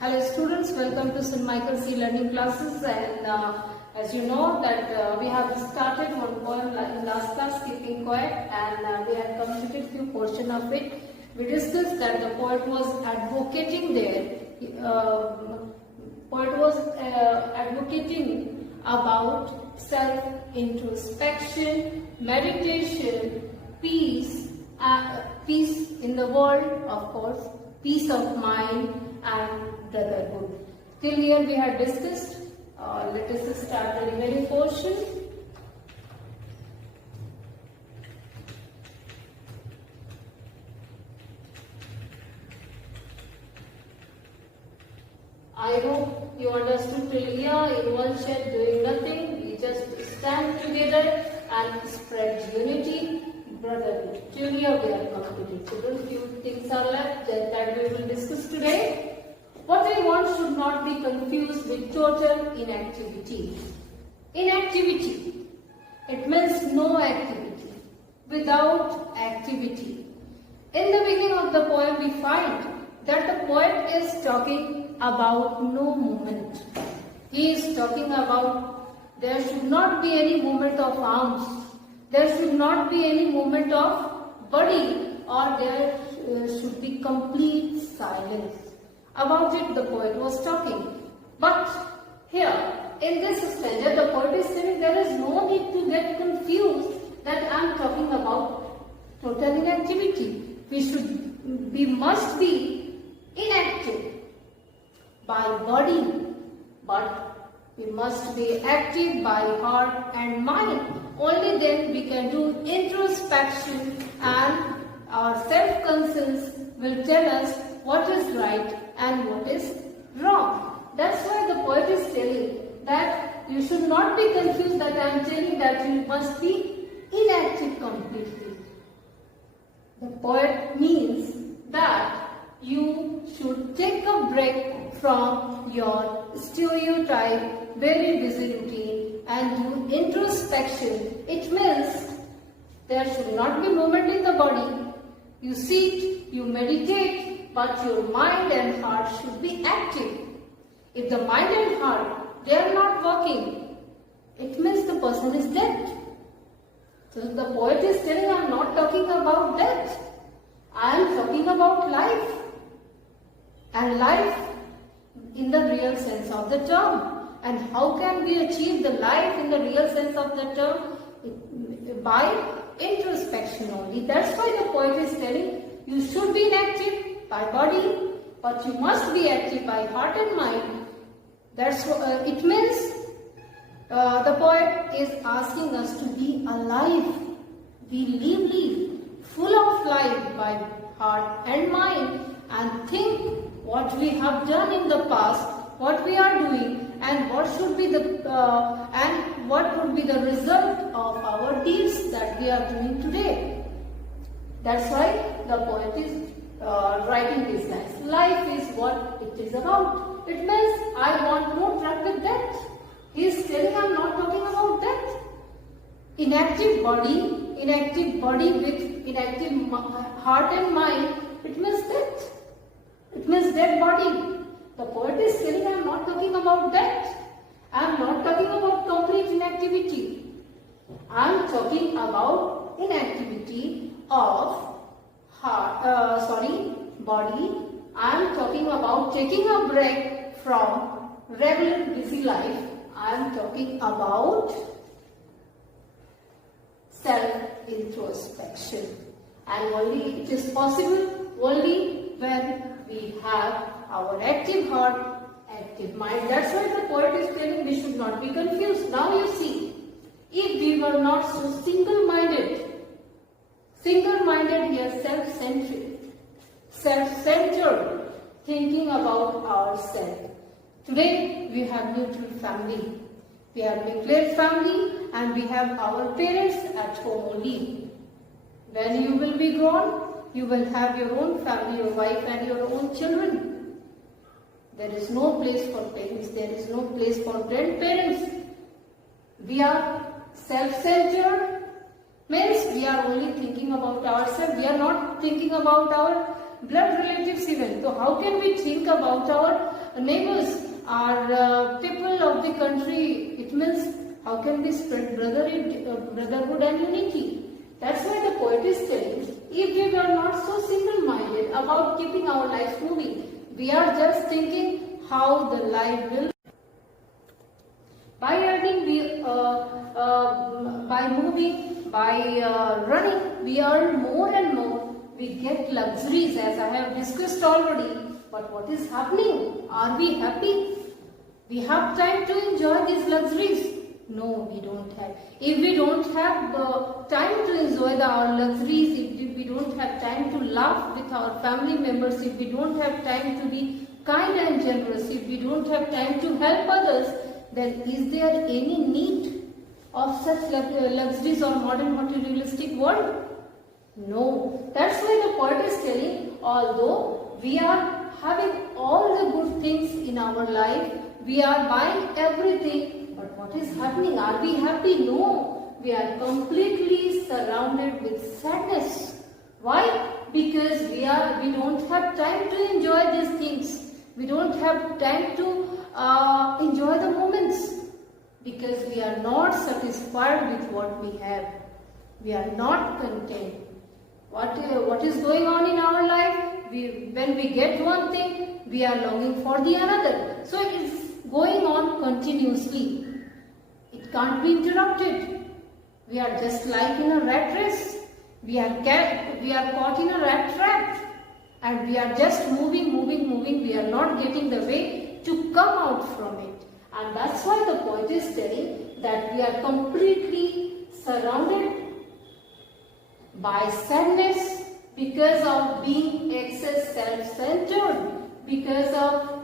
Hello students, welcome to St. Michael's e-learning classes, and as you know that we have started one poem in last class, Keeping Quiet, and we have completed few portion of it. We discussed that the poet was advocating advocating about self-introspection, meditation, peace in the world, of course, peace of mind and brotherhood. Till here we have discussed. Let us start the remaining portion. I hope you understood till here. In one shed doing nothing, we just stand together and spread unity, brotherhood. Till here we are completed. Children, few things are left that we will discuss today. What I want should not be confused with total inactivity. Inactivity, it means no activity, without activity. In the beginning of the poem, we find that the poet is talking about no movement. He is talking about there should not be any movement of arms, there should not be any movement of body, or there should be complete silence. About it the poet was talking. But here in this stanza the poet is saying there is no need to get confused that I am talking about total inactivity. We must be inactive by body, but we must be active by heart and mind. Only then we can do introspection, and our self-conscience will tell us what is right and what is wrong. That's why the poet is telling that you should not be confused that I am telling that you must be inactive completely. The poet means that you should take a break from your stereotype, very busy routine and do introspection. It means there should not be movement in the body. You sit, you meditate, but your mind and heart should be active. If the mind and heart, they are not working, it means the person is dead. So the poet is telling, I am not talking about death. I am talking about life. And life in the real sense of the term. And how can we achieve the life in the real sense of the term? By introspection only. That's why the poet is telling, you should be inactive by body, but you must be active by heart and mind. That's what it means. The poet is asking us to be alive. We live full of life by heart and mind, and think what we have done in the past, what we are doing, and what should be the and what would be the result of our deeds that we are doing today. That's why the poet is writing these lines. Life is what it is about. It means I want no track with death. He is telling I am not talking about death. Inactive body with inactive heart and mind, it means death. It means dead body. The poet is telling I am not talking about death. I am not talking about complete inactivity. I am talking about inactivity of body. I am talking about taking a break from regular busy life. I am talking about self-introspection. And only it is possible only when we have our active heart, active mind. That's why the poet is telling we should not be confused. Now you see, if we were not so single-minded here, self-centered, thinking about ourselves. Today we have nuclear family. We have nuclear family and we have our parents at home only. When you will be grown, you will have your own family, your wife and your own children. There is no place for parents, there is no place for grandparents. We are self-centered, means we are only thinking about ourselves. We are not thinking about our blood relatives even. So how can we think about our neighbors, our people of the country? It means how can we spread brotherhood and unity? That's why the poet is telling, if we were not so single-minded about keeping our lives moving, we are just thinking how the life will. By earning, by moving, by running, we earn more and more. We get luxuries, as I have discussed already. But what is happening? Are we happy? We have time to enjoy these luxuries. No, we don't have. If we don't have time to enjoy our luxuries, if we don't have time to laugh with our family members, if we don't have time to be kind and generous, if we don't have time to help others, then is there any need of such luxuries or modern materialistic world? No. That's why the poet is telling, although we are having all the good things in our life, we are buying everything, but what is happening? Are we happy? No. We are completely surrounded with sadness. Why? Because we don't have time to enjoy these things. We don't have time to enjoy the moments, because we are not satisfied with what we have. We are not content. What is going on in our life? When we get one thing, we are longing for the another. So it is going on continuously. It can't be interrupted. We are just like in a rat race. We are caught in a rat trap, and we are just moving. We are not getting the way to come out from it. And that's why the poet is telling that we are completely surrounded by sadness because of being excess self-centered, because of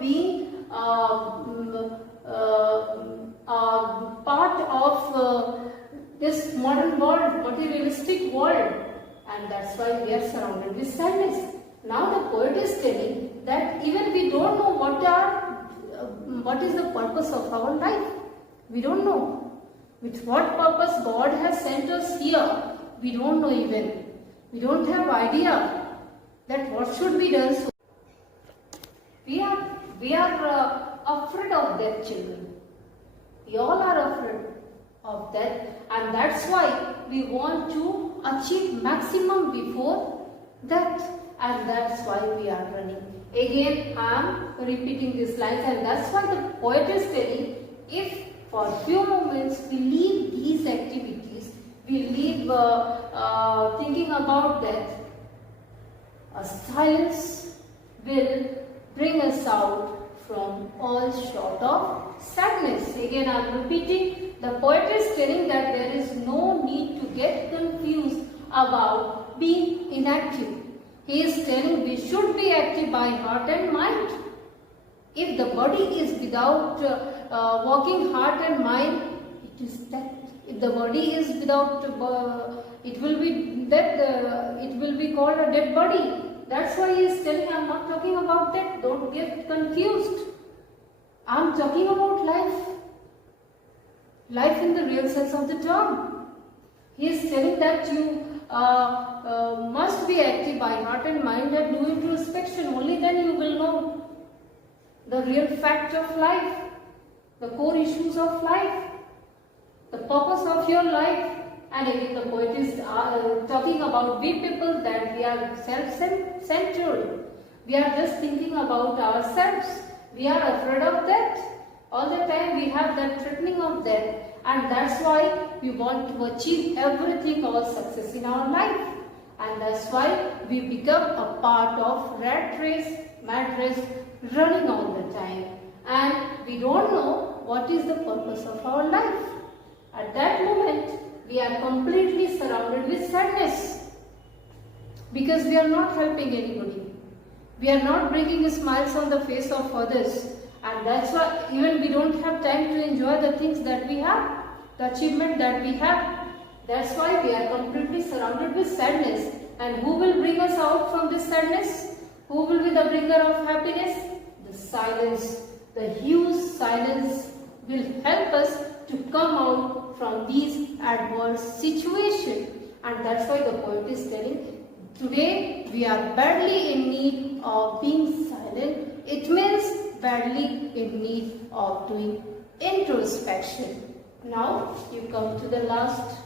being part of this modern world, materialistic world, and that's why we are surrounded with sadness. Now the poet is telling that even we don't know what is the purpose of our life. We don't know. With what purpose God has sent us here, we don't know even. We don't have idea that what should be done. So we are afraid of death, children. We all are afraid of death, and that's why we want to achieve maximum before death, and that's why we are running. Again, I am repeating these lines, and that's why the poet is telling, if for a few moments we leave these activities, we leave thinking about death, a silence will bring us out from all sort of sadness. Again, I am repeating, the poet is telling that there is no need to get confused about being inactive. He is telling we should be active by heart and mind. If the body is without working heart and mind, it is death. If the body is without, it will be death. It will be called a dead body. That's why he is telling, I am not talking about death. Don't get confused. I am talking about life. Life in the real sense of the term. He is telling that you must be active by heart and mind and do introspection. Only then you will know the real fact of life, the core issues of life, the purpose of your life. And again, the poet is talking about we people, that we are self-centered. We are just thinking about ourselves. We are afraid of death. All the time we have that threatening of death. And that's why we want to achieve everything, all success in our life. And that's why we become a part of rat race, mad race, running all the time. And we don't know what is the purpose of our life. At that moment, we are completely surrounded with sadness. Because we are not helping anybody. We are not bringing smiles on the face of others. And that's why even we don't have time to enjoy the things that we have, the achievement that we have. That's why we are completely surrounded with sadness. And who will bring us out from this sadness? Who will be the bringer of happiness? The silence. The huge silence will help us to come out from these adverse situations. And that's why the poet is telling, today we are badly in need of being silent, it means badly in need of doing introspection. Now you come to the last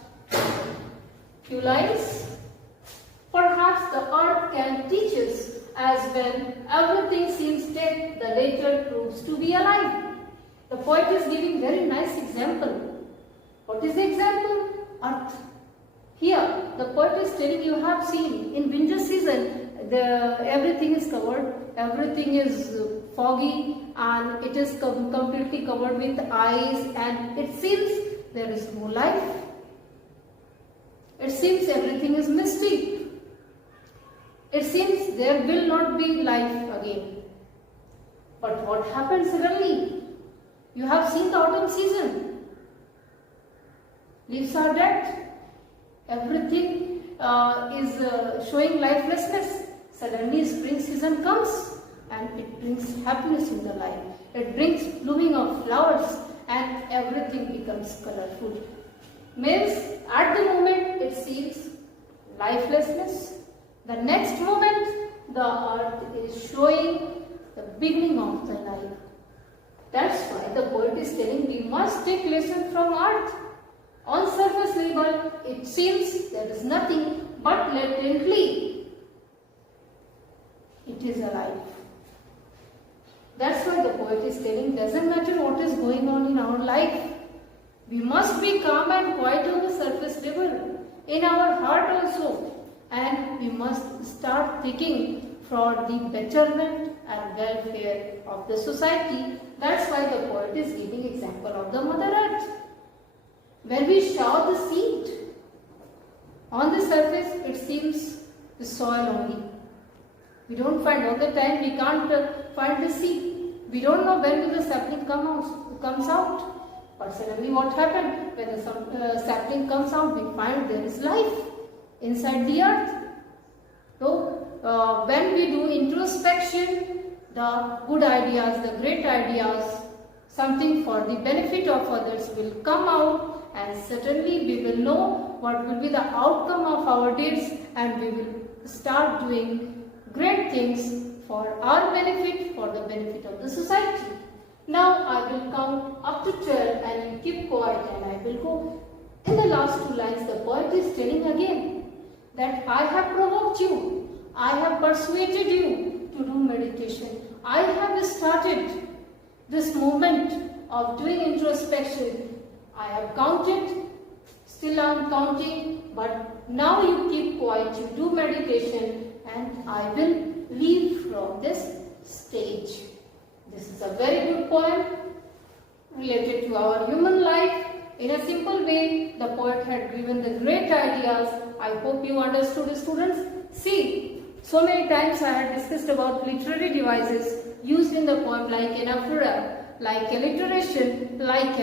few lines. Perhaps the earth can teach us, as when everything seems dead, the later proves to be alive. The poet is giving very nice example. What is the example? Earth. Here, the poet is telling, you have seen in winter season, everything is covered, everything is foggy, and it is completely covered with ice, and it seems there is no life. It seems everything is misty. It seems there will not be life again. But what happens suddenly? You have seen the autumn season. Leaves are dead. Everything is showing lifelessness. Suddenly spring season comes and it brings happiness in the life. It brings blooming of flowers and everything becomes colorful. Means at the moment it seems lifelessness. The next moment the earth is showing the beginning of the life. That's why the poet is telling we must take lesson from earth. On surface level, it seems there is nothing, but latently it is alive. That's why the poet is telling, doesn't matter what is going on in our life. We must be calm and quiet on the surface level, in our heart also. And we must start thinking for the betterment and welfare of the society. That's why the poet is giving example of the Mother Earth. When we shower the seed, on the surface it seems the soil only. We don't find all the time, we can't find the seed. We don't know when will the sapling comes out. But suddenly what happened? When the sapling comes out, we find there is life inside the earth. So, when we do introspection, the good ideas, the great ideas, something for the benefit of others will come out, and certainly we will know what will be the outcome of our deeds, and we will start doing great things for our benefit, for the benefit of the society. Now I will count up to 12 and you keep quiet and I will go. In the last two lines the poet is telling again that I have provoked you, I have persuaded you to do meditation. I have started this movement of doing introspection. I have counted, still I am counting, but now you keep quiet, you do meditation, and I will leave from this stage. This is a very good poem related to our human life. In a simple way, the poet had given the great ideas. I hope you understood, students. See, so many times I had discussed about literary devices used in the poem like anaphora, like alliteration, like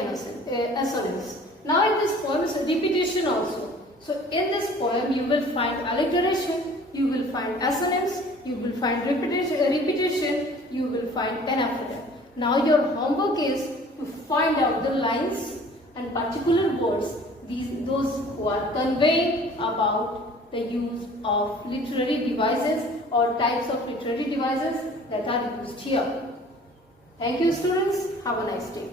assonance. Now in this poem is a repetition also. So in this poem you will find alliteration, you will find assonance, you will find repetition, you will find anaphora. Now your homework is to find out the lines and particular words, those who are conveying about the use of literary devices or types of literary devices that are used here. Thank you, students. Have a nice day.